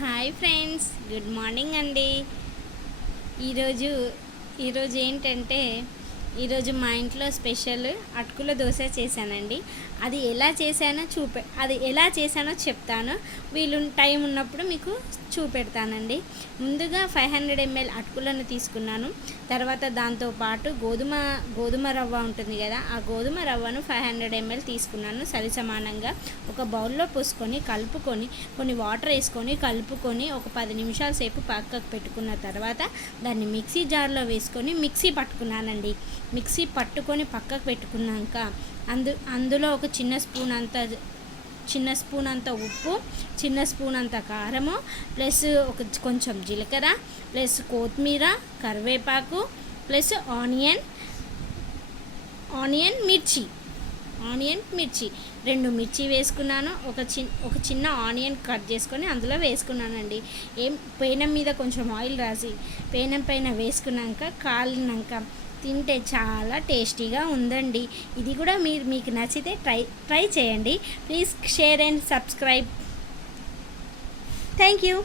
Hi friends, good morning అండి. ఈరోజు ఈరోజు ఏంటంటే ఈరోజు మా ఇంట్లో స్పెషల్ అటుకుల దోశ చేశానండి. అది ఎలా చేశానో చెప్తాను. టైం ఉన్నప్పుడు మీకు చూపెడతానండి. ముందుగా 500 ml అటుకులను తీసుకున్నాను. తర్వాత దాంతోపాటు గోధుమ రవ్వ ఉంటుంది కదా, ఆ గోధుమ రవ్వను 500 ml తీసుకున్నాను. సరి సమానంగా ఒక బౌల్లో పోసుకొని కలుపుకొని కొన్ని వాటర్ వేసుకొని కలుపుకొని ఒక 10 నిమిషాల సేపు పక్కకు పెట్టుకున్న తర్వాత దాన్ని మిక్సీ జార్లో వేసుకొని మిక్సీ పట్టుకున్నానండి. మిక్సీ పట్టుకొని పక్కకు పెట్టుకున్నాక అందులో ఒక చిన్న స్పూన్ అంత ఉప్పు, చిన్న స్పూన్ అంత కారము, ప్లస్ కొంచెం జీలకర్ర, ప్లస్ కొత్తిమీర, కరివేపాకు, ప్లస్ ఆనియన్ మిర్చి 2 మిర్చి వేసుకున్నాను. ఒక చిన్న ఆనియన్ కట్ చేసుకొని అందులో వేసుకున్నానండి. పేనం మీద కొంచెం ఆయిల్ రాసి పేనం పైన వేసుకున్నాక కాలినాక తింటే చాలా టేస్టీగా ఉందండి. ఇది కూడా మీకు నచ్చితే ట్రై చేయండి. Please share and subscribe. Thank you.